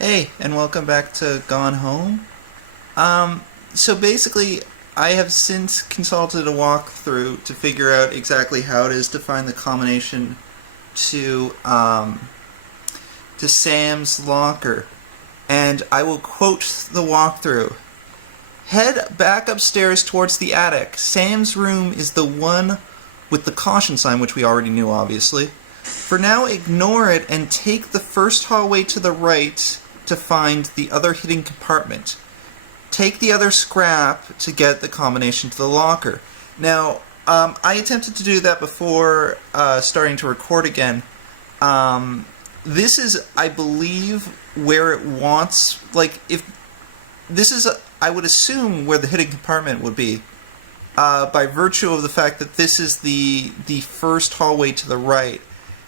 Hey, and welcome back to Gone Home. So basically, I have since consulted a walkthrough to figure out exactly how it is to find the combination to to Sam's locker, and I will quote the walkthrough. Head back upstairs towards the attic. Sam's room is the one with the caution sign, which we already knew, obviously. For now, ignore it and take the first hallway to the right to find the other hidden compartment. Take the other scrap to get the combination to the locker. Now, I attempted to do that before starting to record again. This is, I believe, where it wants, like, if this is, I would assume, where the hidden compartment would be, by virtue of the fact that this is the first hallway to the right.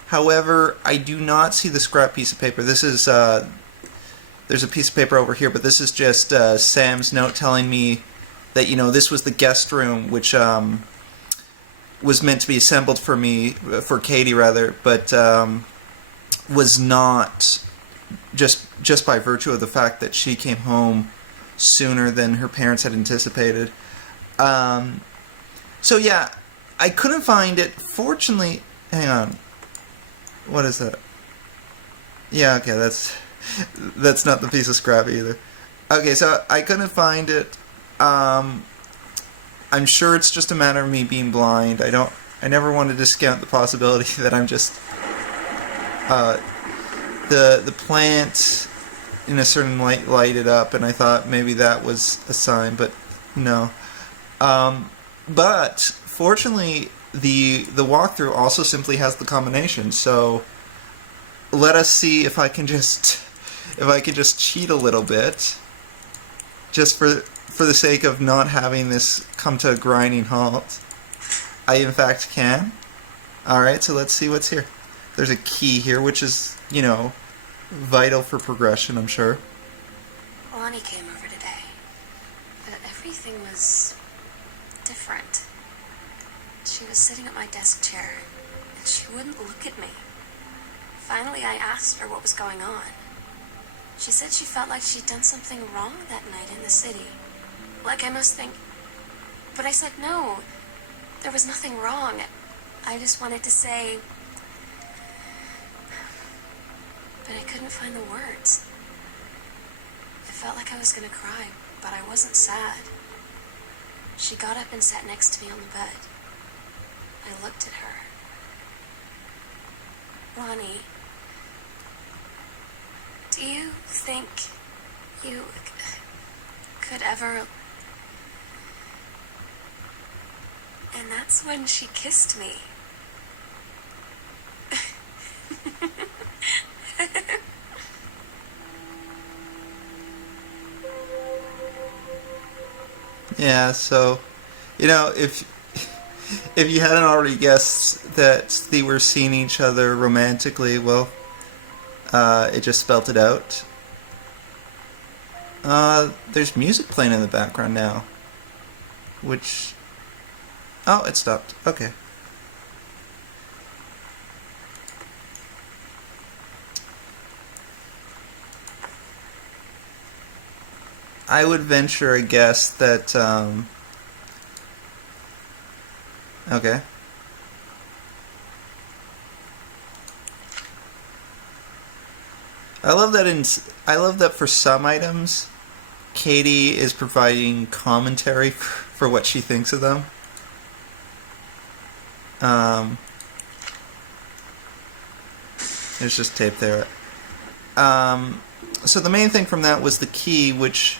However, I do not see the scrap piece of paper. This is, there's a piece of paper over here, but this is just Sam's note telling me that, this was the guest room, which was meant to be assembled for me, for Katie rather, but was not, just by virtue of the fact that she came home sooner than her parents had anticipated. So yeah, I couldn't find it. Fortunately, hang on. What is that? Yeah, okay, that's not the piece of scrap either. Okay, so I couldn't find it. I'm sure it's just a matter of me being blind. I never want to discount the possibility that I'm just the plant in a certain light lighted up, and I thought maybe that was a sign, but no. But fortunately, the walkthrough also simply has the combination. So let us see if I can just cheat a little bit, just for the sake of not having this come to a grinding halt. I in fact can. All right, so let's see what's here. There's a key here, which is, vital for progression, I'm sure. Lonnie came over today, but everything was different. She was sitting at my desk chair, and she wouldn't look at me. Finally, I asked her what was going on. She said she felt like she'd done something wrong that night in the city. Like I must think... But I said no, there was nothing wrong. I just wanted to say... But I couldn't find the words. I felt like I was gonna cry, but I wasn't sad. She got up and sat next to me on the bed. I looked at her. Lonnie, do you think you could ever... And that's when she kissed me. Yeah, so, if you hadn't already guessed that they were seeing each other romantically, well, it just spelt it out. There's music playing in the background now, which... Oh, it stopped. Okay. I would venture a guess that, okay. I love that for some items, Katie is providing commentary for what she thinks of them. There's just tape there. So the main thing from that was the key, which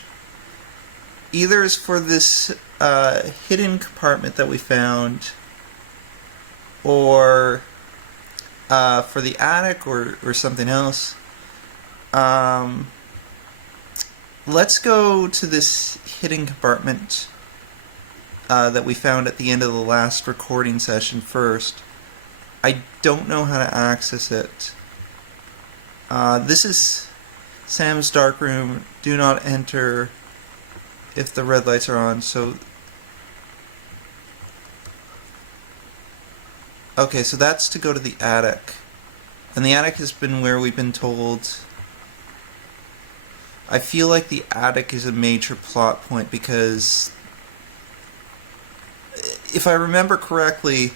either is for this hidden compartment that we found, or for the attic, or something else. Let's go to this hidden compartment that we found at the end of the last recording session first. I don't know how to access it. This is Sam's dark room. Do not enter if the red lights are on. So, okay, so that's to go to the attic. And the attic has been where we've been told I feel like the attic is a major plot point because if I remember correctly,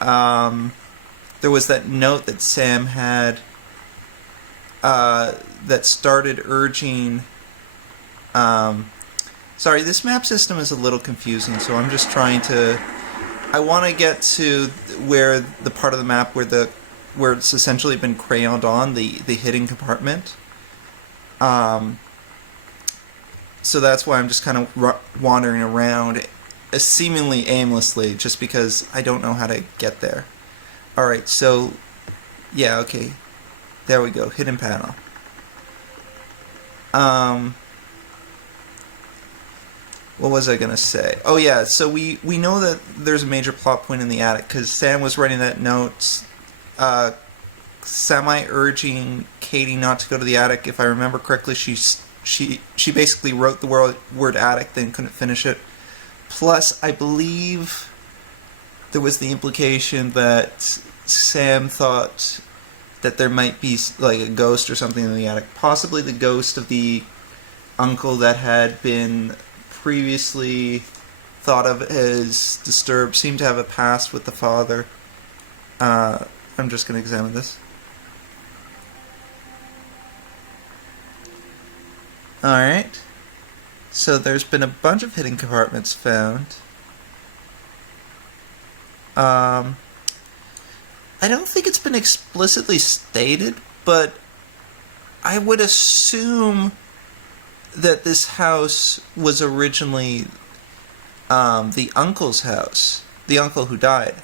there was that note that Sam had that started urging. Sorry, this map system is a little confusing, so I'm just trying to. I want to get to where the part of the map where it's essentially been crayoned on the hidden compartment. So that's why I'm just kind of wandering around, seemingly aimlessly, just because I don't know how to get there. Alright, so, yeah, okay. There we go, hidden panel. What was I gonna say? Oh yeah, so we know that there's a major plot point in the attic, because Sam was writing that note, semi-urging Katie not to go to the attic. If I remember correctly, she basically wrote the word attic, then couldn't finish it. Plus, I believe there was the implication that Sam thought that there might be like a ghost or something in the attic. Possibly the ghost of the uncle that had been previously thought of as disturbed, seemed to have a past with the father. I'm just going to examine this. Alright. So there's been a bunch of hidden compartments found. I don't think it's been explicitly stated, but I would assume that this house was originally the uncle's house, the uncle who died.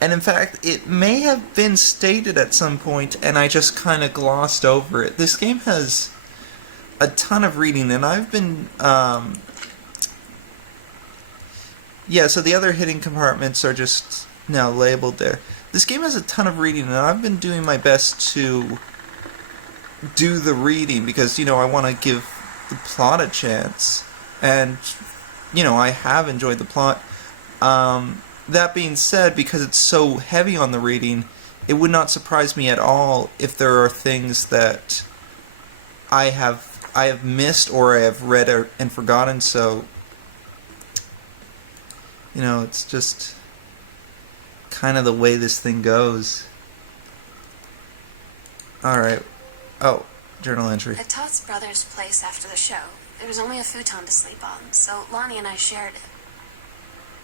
And in fact, it may have been stated at some point, and I just kind of glossed over it. This game has a ton of reading, and I've been... yeah, so the other hidden compartments are just now labeled there. This game has a ton of reading, and I've been doing my best to do the reading, because, you know, I want to give the plot a chance. And, you know, I have enjoyed the plot. That being said, because it's so heavy on the reading, it would not surprise me at all if there are things that I have missed or I have read and forgotten. So, you know, it's just kind of the way this thing goes. Alright. Oh, journal entry. At Todd's brother's place after the show, there was only a futon to sleep on, so Lonnie and I shared it.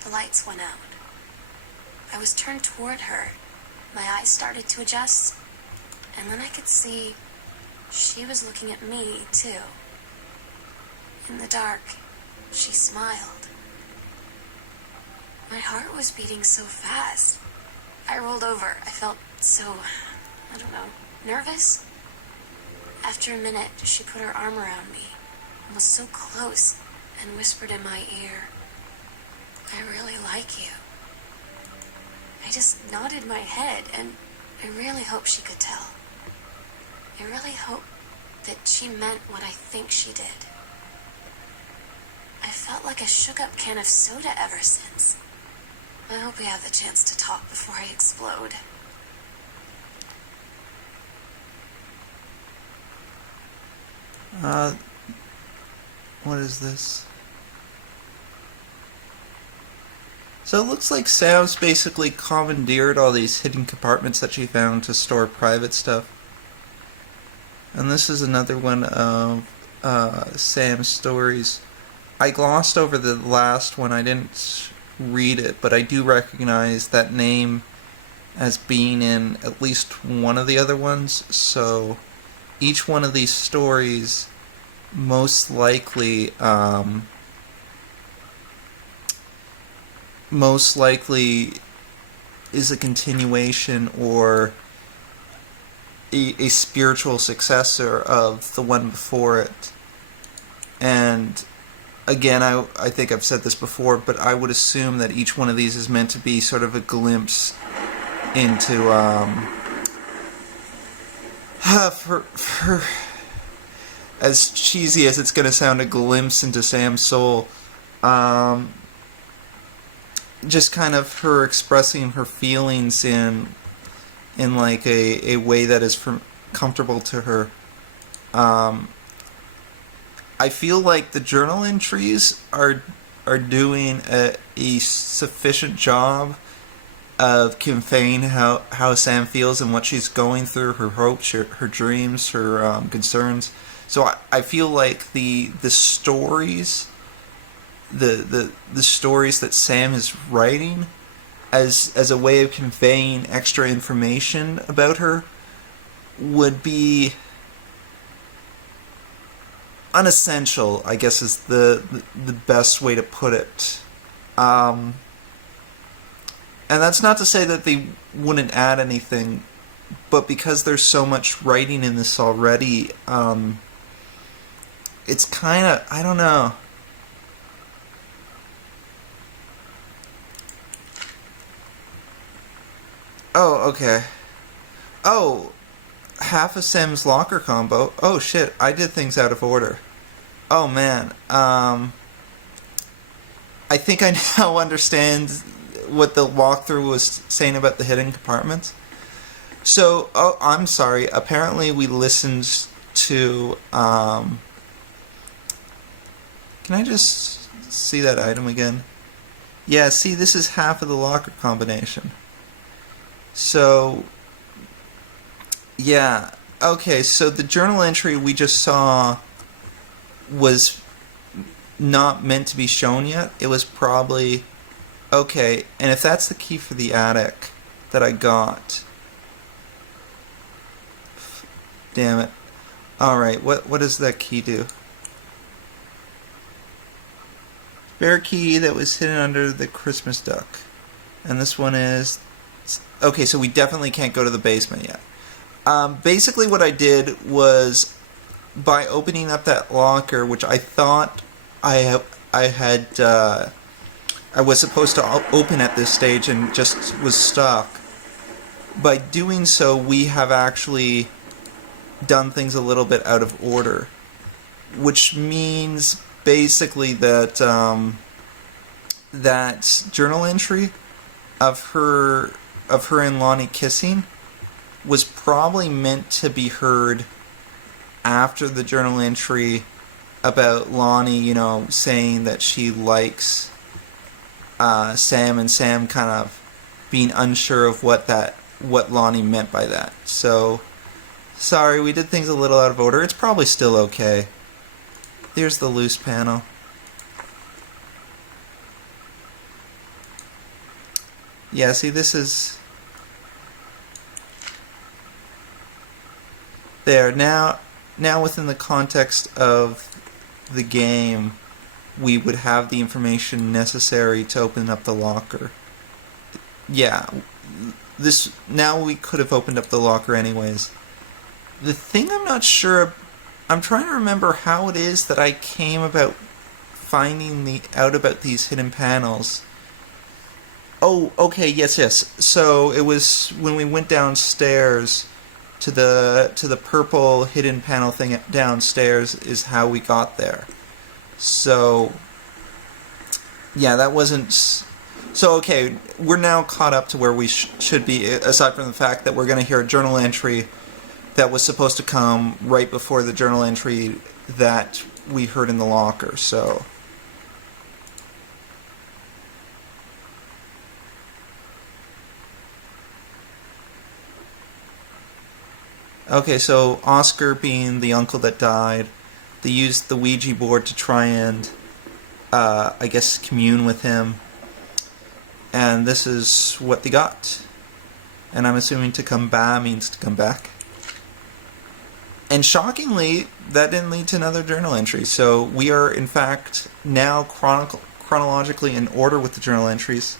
The lights went out. I was turned toward her. My eyes started to adjust, and then I could see she was looking at me, too. In the dark, she smiled. My heart was beating so fast. I rolled over. I felt so, I don't know, nervous. After a minute, she put her arm around me and was so close and whispered in my ear, "I really like you." I just nodded my head, and I really hope she could tell. I really hope that she meant what I think she did. I felt like a shook-up can of soda ever since. I hope we have the chance to talk before I explode. What is this? So it looks like Sam's basically commandeered all these hidden compartments that she found to store private stuff. And this is another one of Sam's stories. I glossed over the last one, I didn't read it, but I do recognize that name as being in at least one of the other ones, so each one of these stories most likely is a continuation or a spiritual successor of the one before it. And again, I think I've said this before, but I would assume that each one of these is meant to be sort of a glimpse into for as cheesy as it's going to sound, a glimpse into Sam's soul. Just kind of her expressing her feelings in like a way that is comfortable to her. I feel like the journal entries are doing a sufficient job of conveying how Sam feels and what she's going through, her hopes, her dreams, her concerns. So I feel like the stories, the stories that Sam is writing, as a way of conveying extra information about her, would be unessential, I guess, is the best way to put it. And that's not to say that they wouldn't add anything, but because there's so much writing in this already, it's kind of, I don't know. Oh, okay. Oh, half of Sam's locker combo. Oh shit, I did things out of order. Oh man. I think I now understand what the walkthrough was saying about the hidden compartments. So, oh, I'm sorry. Apparently, we listened to. Can I just see that item again? Yeah, see, this is half of the locker combination. So, yeah. Okay, so the journal entry we just saw was not meant to be shown yet. It was probably... Okay, and if that's the key for the attic that I got... Damn it. Alright, what does that key do? Spare key that was hidden under the Christmas duck. And this one is... Okay, so we definitely can't go to the basement yet. Basically what I did was, by opening up that locker, which I thought I was supposed to open at this stage and just was stuck. By doing so, we have actually done things a little bit out of order, which means basically that that journal entry of her and Lonnie kissing was probably meant to be heard after the journal entry about Lonnie, saying that she likes Sam, and Sam kind of being unsure of what Lonnie meant by that. So, sorry, we did things a little out of order. It's probably still okay. Here's the loose panel. Yeah, see, this is... There. Now within the context of the game, we would have the information necessary to open up the locker. Yeah. Now we could have opened up the locker anyways. The thing I'm not sure... I'm trying to remember how it is that I came about finding out about these hidden panels. Oh, okay, yes. So it was when we went downstairs to the purple hidden panel thing downstairs is how we got there. So, yeah, that wasn't... So, okay, we're now caught up to where we should be, aside from the fact that we're going to hear a journal entry that was supposed to come right before the journal entry that we heard in the locker, so... Okay, so Oscar being the uncle that died, they used the Ouija board to try and, I guess, commune with him. And this is what they got. And I'm assuming to come back means to come back. And shockingly, that didn't lead to another journal entry. So we are, in fact, now chronologically in order with the journal entries.